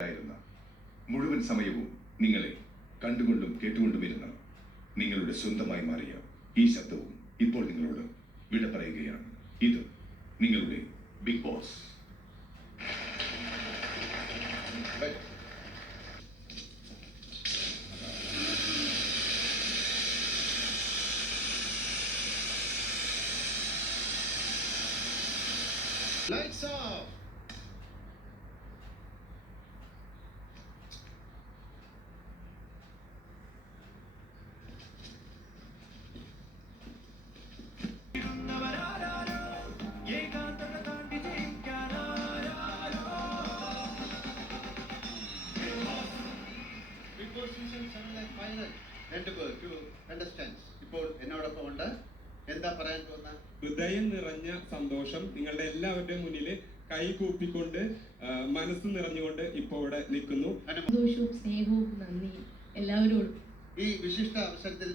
ആയിരുന്ന മുഴുവൻ സമയവും നിങ്ങളെ കണ്ടുകൊണ്ടും കേട്ടുകൊണ്ടുമിരുന്ന നിങ്ങളുടെ സ്വന്തമായി മാറിയ ഈ ശബ്ദവും ഇപ്പോൾ നിങ്ങളോട് വിട പറയുകയാണ് ഇത് നിങ്ങളുടെ ബിഗ് ബോസ് Lights off. രണ്ട് പേർ ടു അണ്ടർസ്റ്റാൻഡ് ഇപ്പോൾ എന്നോടൊപ്പം ഉണ്ട് എന്താ പറയാൻ പോകുന്ന ഹൃദയം നിറഞ്ഞ സന്തോഷം നിങ്ങളുടെ എല്ലാവരുടെയും മുന്നിൽ കൈ കൂപ്പിക്കൊണ്ട് മനസ്സ് നിറഞ്ഞുകൊണ്ട് ഇപ്പോൾ ഇവിടെ നിൽക്കുന്നു. സന്തോഷവും സ്നേഹവും നന്ദി. എല്ലാവരോടും. ഈ വിശിഷ്ട അവസരത്തിൽ